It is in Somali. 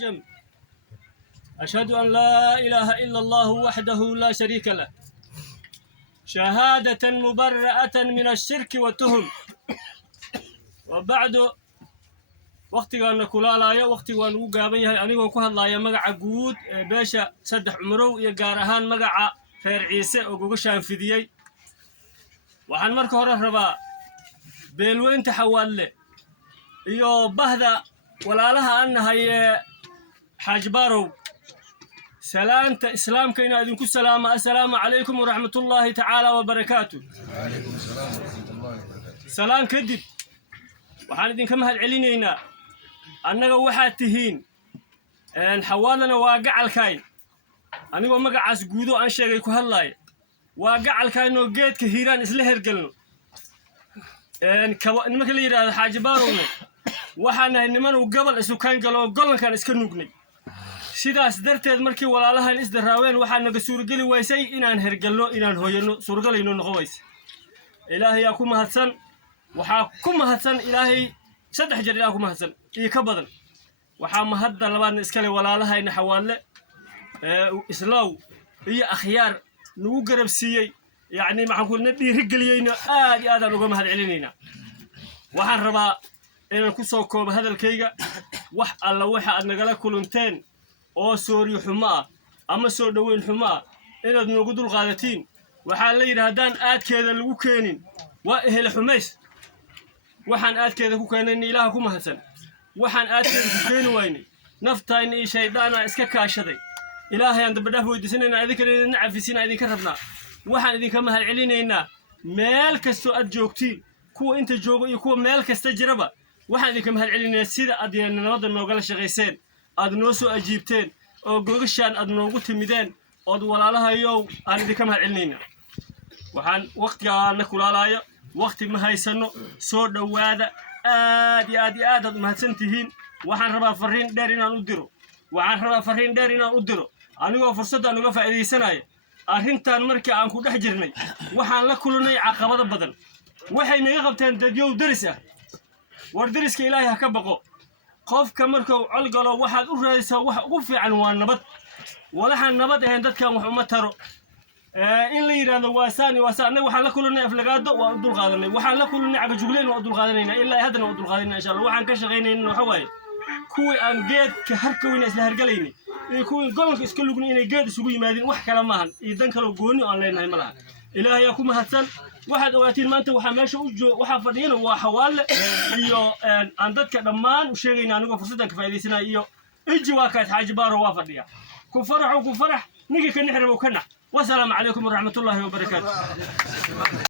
جم. أشهد أن لا إله إلا الله وحده لا شريك له شهادة مبرأة من الشرك والتهم. وبعد وقت أن كلالا يا وقت وأن وجابيه أنا وكه الله يا مجا جود باشا سدح عمره يجارهان مجا خير عيسى وجوجشان في ديي وعن مركه ربا بيلوين تحول له يو بهذا ولا لها أن هي حاج بارو سلامة إسلام كينا أذنكم السلام عليكم ورحمة الله تعالى وبركاته. وعليكم السلام ورحمة الله وبركاته. سلام كدب وحنا دين كم هالعلينينا أننا واحد تهين إن حوالنا واقع الكاين أنا وما قاعد جودو عن شيء يكهلاي واقع الكاين وجيت كهيران إسلهر قلنا إن ما كل يرى حاج بارونا وحنا إنما وقبل السكان قالوا كان إسكنوجني sidaas darteed markii walaalahan isdaraaween waxaan naga suurageli waysay inaan hergalno inaan hooyano suuragalayno noqoways ilaahay yaa ku mahadsan waxa ku mahadsan ilaahay saddex jeer ilaahay ku mahadsan iyo ka badan waxa mahadda labaadna iska leh walaalahayna xawaale islaaw iyo akhyaar nagu garab siiyay yaani maxaan ku dhiirigeliyayna aad iyo aad aan uga mahad celinayna waxaan rabaa inaan ku soo koobo hadalkayga wax alla waxa aad nagala kulanteen oo sooriyo xumaa ama soo dhaweyn xumaa inaad noogu dul qaadatiin waxa la yiraahdaan aadkeeda lagu keenin waa ehel xumays waxaan aadkeeda ku keenay ilaaha ku mahadsan waxaan aadkeeda ku keenay wayni naftayna iyo shaydaana iska kaashaday ilaahay aan dabadhaaf weydiisanayna idinka cafisina idinka rabnaa waxaan idinka mahad celinaynaa meel kasto aad joogtiin kuwa inta jooga iyo kuwa meel kasta jiraba waxaan idinka mahad celinaynaa sida aad nabadda noogala shaqayseen aad noo soo ajiibteen oo gogashaan aad noogu timideen oo walaalahayow aan idinka mahad celinayna waxaan waqtigaana kulaalaayo waqti ma haysano soo dhawaada aad iyo aad mahadsan tihiin waxaan rabaa fariin dheer inaan u diro anigoo fursaddan uga faa'iideysanaya arrintan markii aan ku dhex jirnay waxaan la kulannay caqabado badan waxay naga qabteen dadyow daris ah war dariska ilaahay ha ka baqo qofka markuu col galo waxaad u raadaysaa wax ugu fiican waa nabad walaxan nabad ahayn dadkan wax uma taro in la yiraahdo waasaani anaga waxaan la kulannay aflagaado waa dul qaadanay waxaan la kulannay cagajugleen waa dul qaadanayna ilaa haddana waa dul qaadanayna insha Allah waxaan ka shaqeynayna waxa waaye kuwii aan geedka harka weyna isla hargalayni iyo kuwii gobolka iska lugnay inay geed isugu yimaadeen wax kala maahan iyo dan kale gooni aan leenahay malaha ilaahay yaa ku mahadsan waxaad ogaatiin maanta waxa meesha waxa fadhiyana waa xawaale iyo aan dadka dhammaan u sheegayna anigoo fursaddan ka faa'iideysanay iyo inji waa kaad xaaji baaro waa fadhiya ku farax ninka ka nixrabo ka nax wassalaamu calaykum waraxmatullaahi wabarakaatuh